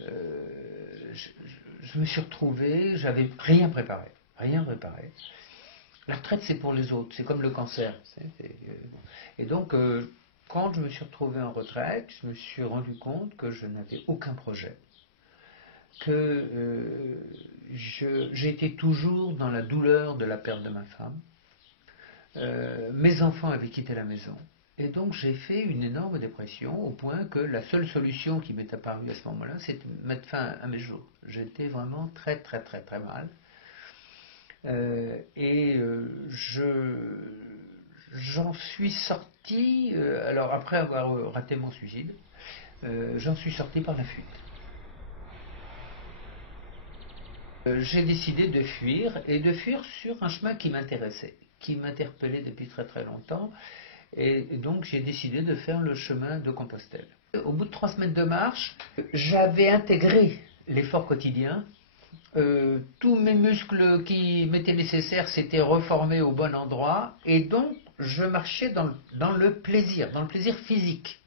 je me suis retrouvé, j'avais rien préparé, rien préparé. La retraite, c'est pour les autres, c'est comme le cancer. Et donc, quand je me suis retrouvé en retraite, je me suis rendu compte que je n'avais aucun projet, que j'étais toujours dans la douleur de la perte de ma femme. Mes enfants avaient quitté la maison. Et donc j'ai fait une énorme dépression au point que la seule solution qui m'est apparue à ce moment-là, c'était de mettre fin à mes jours. J'étais vraiment très très très très mal. J'en suis sorti, alors après avoir raté mon suicide, j'en suis sorti par la fuite. J'ai décidé de fuir, et de fuir sur un chemin qui m'intéressait, qui m'interpellait depuis très très longtemps, et donc j'ai décidé de faire le chemin de Compostelle. Au bout de 3 semaines de marche, j'avais intégré l'effort quotidien. Tous mes muscles qui m'étaient nécessaires s'étaient reformés au bon endroit, et donc je marchais dans le plaisir physique.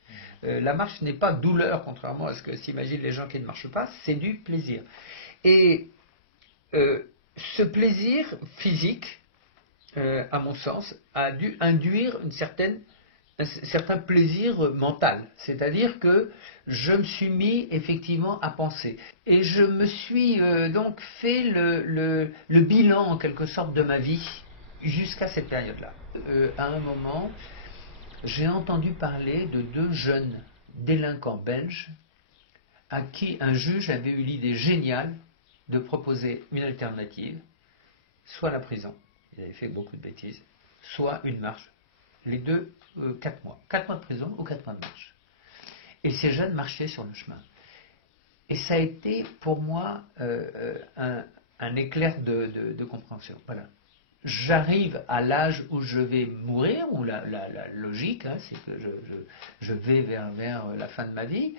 La marche n'est pas douleur, contrairement à ce que s'imaginent les gens qui ne marchent pas, c'est du plaisir. Et ce plaisir physique, à mon sens, a dû induire un certain plaisir mental. C'est-à-dire que je me suis mis effectivement à penser. Et je me suis donc fait le bilan, en quelque sorte, de ma vie jusqu'à cette période-là. À un moment, j'ai entendu parler de 2 jeunes délinquants belges à qui un juge avait eu l'idée géniale de proposer une alternative, soit la prison, ils avaient fait beaucoup de bêtises, soit une marche. Les deux, 4 mois. 4 mois de prison ou 4 mois de marche. Et ces jeunes marchaient sur le chemin. Et ça a été pour moi un éclair de compréhension. Voilà. J'arrive à l'âge où je vais mourir, où la logique, c'est que je vais vers la fin de ma vie.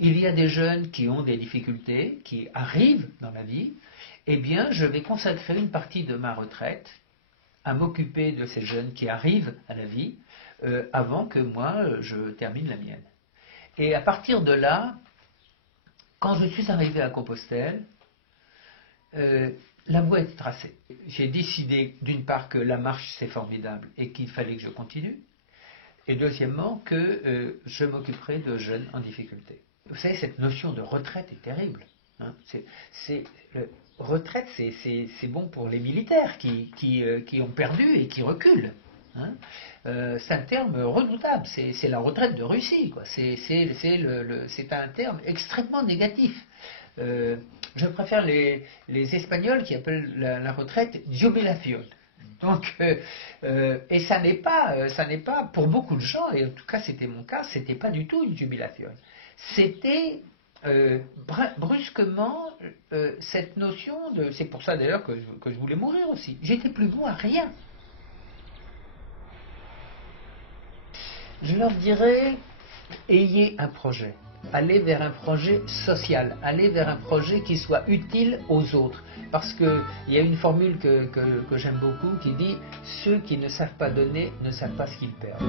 Il y a des jeunes qui ont des difficultés, qui arrivent dans la vie. Eh bien, je vais consacrer une partie de ma retraite à m'occuper de ces jeunes qui arrivent à la vie avant que moi je termine la mienne. Et à partir de là, quand je suis arrivé à Compostelle, la voie est tracée. J'ai décidé d'une part que la marche c'est formidable et qu'il fallait que je continue, et deuxièmement que je m'occuperais de jeunes en difficulté. Vous savez, cette notion de retraite est terrible. Hein. Retraite, c'est bon pour les militaires qui ont perdu et qui reculent. Hein. C'est un terme redoutable, c'est la retraite de Russie, quoi. C'est un terme extrêmement négatif. Je préfère les Espagnols qui appellent la retraite jubilación. Donc, et ça n'est pas pour beaucoup de gens, et en tout cas c'était mon cas, c'était pas du tout une jubilación. C'était brusquement cette notion de... C'est pour ça d'ailleurs que je voulais mourir aussi. J'étais plus bon à rien. Je leur dirais, ayez un projet. Allez vers un projet social. Allez vers un projet qui soit utile aux autres. Parce qu'il y a une formule que j'aime beaucoup qui dit « Ceux qui ne savent pas donner ne savent pas ce qu'ils perdent ».